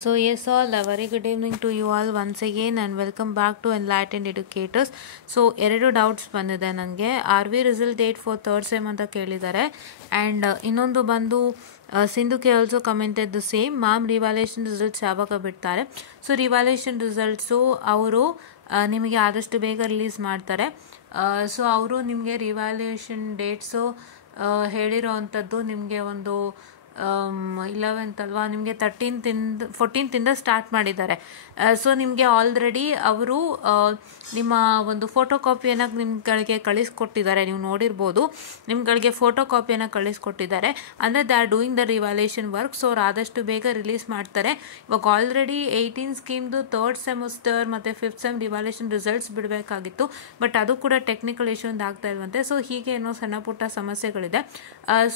So yes all, a very good evening to you all once again and welcome back to Enlightened Educators. So ಎರಡು doubts ಬಂದಿದೆ ನನಗೆ. Are we result date for third sem ಅಂತ ಕೇಳಿದ್ದಾರೆ. And ಇನ್ನೊಂದು ಬಂದು Sindhu K also commented the same. Ma'am revaluation results ಯಾವಾಗ ಬಿಡ್ತಾರೆ? So revaluation results ಅವರು ನಿಮಗೆ ಆದಷ್ಟು ಬೇಗ ರಿಲೀಸ್ ಮಾಡ್ತಾರೆ. ಸೊ ಅವರು ನಿಮಗೆ ರಿವ್ಯಾಲ್ಯೂಯೇಷನ್ ಡೇಟ್ಸು ಹೇಳಿರೋ ಅಂಥದ್ದು ನಿಮಗೆ ಒಂದು 11th ಅಲ್ವಾ, ನಿಮಗೆ 14th ಸ್ಟಾರ್ಟ್ ಮಾಡಿದ್ದಾರೆ. ಸೊ ನಿಮಗೆ ಆಲ್ರೆಡಿ ಅವರು ನಿಮ್ಮ ಒಂದು ಫೋಟೋ ಕಾಪಿಯನ್ನು ನಿಮ್ಗಳಿಗೆ ಕಳಿಸ್ಕೊಟ್ಟಿದ್ದಾರೆ. ನೀವು ನೋಡಿರ್ಬೋದು, ನಿಮ್ಗಳಿಗೆ ಫೋಟೋ ಕಾಪಿಯನ್ನು ಕಳಿಸ್ಕೊಟ್ಟಿದ್ದಾರೆ. ಅಂದರೆ they are doing the revaluation work. So ಅವ್ರು ಆದಷ್ಟು ಬೇಗ ರಿಲೀಸ್ ಮಾಡ್ತಾರೆ. ಇವಾಗ ಆಲ್ರೆಡಿ 18 ಸ್ಕೀಮ್ದು ಥರ್ಡ್ ಸೆಮಿಸ್ಟರ್ ಮತ್ತು 5th ಸೆಮ್ ರಿವ್ಯಾಲ್ಯೂಯೇಷನ್ ರಿಸಲ್ಟ್ಸ್ ಬಿಡಬೇಕಾಗಿತ್ತು. ಬಟ್ ಅದು ಕೂಡ ಟೆಕ್ನಿಕಲ್ ಇಶ್ಯೂ ಒಂದು ಆಗ್ತಾ ಇರುವಂತೆ. ಸೊ ಹೀಗೆ ಏನೋ ಸಣ್ಣ ಪುಟ್ಟ ಸಮಸ್ಯೆಗಳಿದೆ.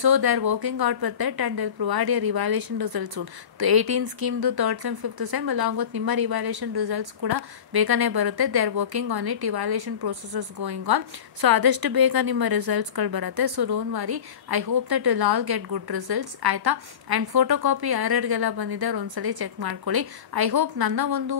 So they are working out with it and they provide your evaluation results soon. 18 ಸ್ಕೀಮ್ದು third sem 5th sem along with ನಿಮ್ಮ ರಿವ್ಯಾಲ್ಯೂಯೇಷನ್ ರಿಸಲ್ಟ್ಸ್ ಕೂಡ ಬೇಗನೆ ಬರುತ್ತೆ. They are working on it. Evaluation processes going on. So ಆದಷ್ಟು ಬೇಗ ನಿಮ್ಮ ರಿಸಲ್ಟ್ಸ್ಗಳು ಬರುತ್ತೆ. So don't worry, I hope that will all get good results, ಆಯಿತಾ? ಆ್ಯಂಡ್ ಫೋಟೋ ಕಾಪಿ ಯಾರ್ಯಾರಿಗೆಲ್ಲ ಬಂದಿದೆ ಅವ್ರು ಒಂದ್ಸಲಿ ಚೆಕ್ ಮಾಡ್ಕೊಳ್ಳಿ. ಐ ಹೋಪ್ ನನ್ನ ಒಂದು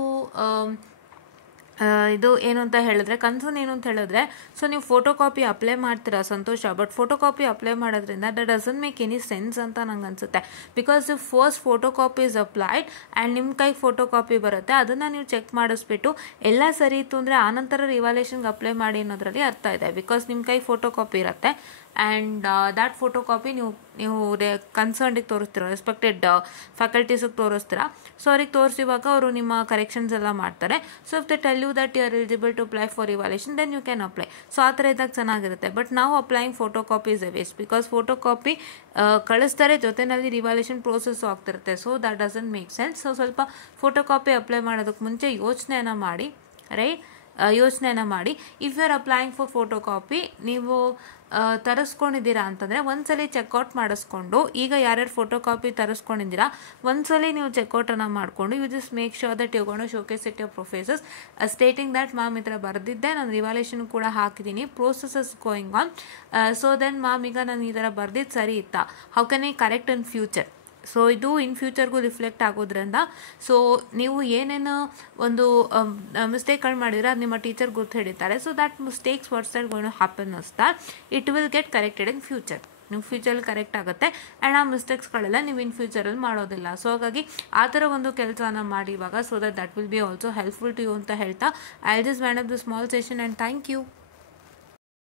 ಇದು ಏನು ಅಂತ ಹೇಳಿದ್ರೆ, ಕನ್ಸರ್ನ್ ಏನು ಅಂತ ಹೇಳಿದ್ರೆ, ಸೊ ನೀವು ಫೋಟೋ ಕಾಪಿ ಅಪ್ಲೈ ಮಾಡ್ತೀರಾ ಸಂತೋಷ, ಬಟ್ ಫೋಟೋ ಕಾಪಿ ಅಪ್ಲೈ ಮಾಡೋದ್ರಿಂದ that doesn't make any sense ಅಂತ ನಂಗೆ ಅನ್ಸುತ್ತೆ. Because first photo copy is applied and ನಿಮ್ಮ ಕೈಗೆ ಫೋಟೋ ಕಾಪಿ ಬರುತ್ತೆ. ಅದನ್ನು ನೀವು ಚೆಕ್ ಮಾಡಿಸ್ಬಿಟ್ಟು ಎಲ್ಲ ಸರಿ ಇತ್ತು ಅಂದರೆ ಆನಂತರ ರಿವ್ಯಾಲ್ಯೂಯೇಷನ್ಗೆ ಅಪ್ಲೈ ಮಾಡಿ ಅನ್ನೋದ್ರಲ್ಲಿ ಅರ್ಥ ಇದೆ. ಬಿಕಾಸ್ ನಿಮ್ಮ ಕೈ ಫೋಟೋ ಕಾಪಿ ಇರುತ್ತೆ ಆ್ಯಂಡ್ ದ್ಯಾಟ್ ಫೋಟೋ ಕಾಪಿ ನೀವು ಕನ್ಸರ್ನ್ಡಿಗೆ ತೋರಿಸ್ತೀರ, ರೆಸ್ಪೆಕ್ಟೆಡ್ ಫ್ಯಾಕಲ್ಟೀಸಿಗೆ ತೋರಿಸ್ತೀರಾ. ಸೊ ಅವ್ರಿಗೆ ತೋರಿಸಿವಾಗ ಅವರು ನಿಮ್ಮ ಕರೆಕ್ಷನ್ಸ್ ಎಲ್ಲ ಮಾಡ್ತಾರೆ. So if they tell you that you are eligible to apply for revaluation then you can apply. So ಆ ಥರ ಇದ್ದಾಗ ಚೆನ್ನಾಗಿರುತ್ತೆ. ಬಟ್ ನಾವು applying photo copy is a waste. Because photo copy ಕಳಿಸ್ತಾರೆ, ಜೊತೆಯಲ್ಲಿ ರಿವ್ಯಾಲ್ಯೂಯೇಷನ್ ಪ್ರೋಸೆಸ್ಸು ಆಗ್ತಿರುತ್ತೆ. So that doesn't make sense. So ಸ್ವಲ್ಪ photo copy apply ಮಾಡೋದಕ್ಕೆ ಮುಂಚೆ ಯೋಚನೆಯನ್ನು ಮಾಡಿ, ರೈಟ್? ಯೋಚನೆಯನ್ನು ಮಾಡಿ. If you are applying for photo copy, ನೀವು ತರಿಸ್ಕೊಂಡಿದ್ದೀರಾ ಅಂತಂದರೆ ಒಂದ್ಸಲಿ ಚೆಕ್ಔಟ್ ಮಾಡಿಸ್ಕೊಂಡು, ಈಗ ಯಾರ್ಯಾರು ಫೋಟೋ ಕಾಪಿ ತರಿಸ್ಕೊಂಡಿದ್ದೀರಾ ಒಂದ್ಸಲಿ ನೀವು ಚೆಕ್ಔಟನ್ನು ಮಾಡಿಕೊಂಡು, you just make sure that you gonna showcase it your professors stating that ma'am ಈ ಥರ ಬರೆದಿದ್ದೆ, ನಾನು ರಿವ್ಯಾಲ್ಯೂಯೇಷನ್ ಕೂಡ ಹಾಕಿದ್ದೀನಿ, processes going on. So then ma'am ಈಗ ನಾನು ಈ ಥರ ಬರೆದಿದ್ದು ಸರಿ ಇತ್ತಾ, how can I correct in future? So ಇದು ಇನ್ ಫ್ಯೂಚರ್ಗೂ ರಿಫ್ಲೆಕ್ಟ್ ಆಗೋದ್ರಿಂದ, ಸೊ ನೀವು ಏನೇನು ಒಂದು ಮಿಸ್ಟೇಕ್ಗಳು ಮಾಡಿದರೆ ಅದು ನಿಮ್ಮ ಟೀಚರ್ ಗೊತ್ತು ಹಿಡಿತಾರೆ. So that mistakes what's that going to happen is that it will get corrected in future. ನೀವು ಫ್ಯೂಚರಲ್ಲಿ ಕರೆಕ್ಟ್ ಆಗುತ್ತೆ ಆ್ಯಂಡ್ ಆ ಮಿಸ್ಟೇಕ್ಸ್ಗಳೆಲ್ಲ ನೀವು ಇನ್ ಫ್ಯೂಚರಲ್ಲಿ ಮಾಡೋದಿಲ್ಲ. ಸೊ ಹಾಗಾಗಿ ಆ ಥರ ಒಂದು ಕೆಲಸನ ಮಾಡಿ ಇವಾಗ. So that will be also helpful to you ಅಂತ ಹೇಳ್ತಾ I just wind up the small session and thank you.